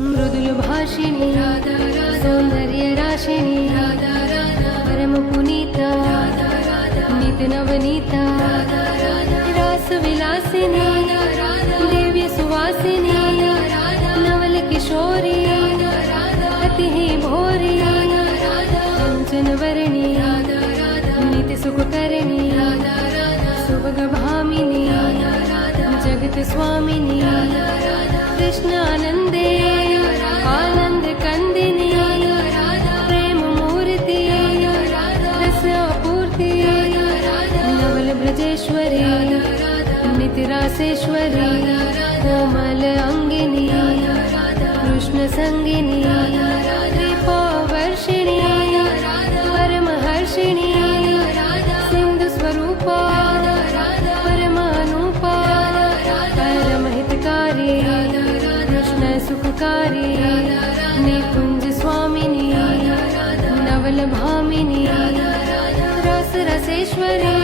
मृदुल भाषिणी सौंदर्य राशिणी परम पुनीता नित नवनीता रास विलासिनी दिव्य सुवासिनी नवल किशोरी अति भोरी कंचन वर्णी नित्य सुख करणी सुभग भामिनी जगत स्वामिनी कृष्णानंदे आनंद कंदिनी प्रेम मूर्ति रस अपूर्ति नवल ब्रजेश्वरी नित्य रासेश्वरी कोमल अंगिनी कृष्ण संगिनी दीपवर्षिणी परमहर्षिणी सिंधु स्वरूपा परमानुपा परमहितकारी कृष्ण सुखकारी निकुंज स्वामिनी नवल भामिनी रस रसेश्वरी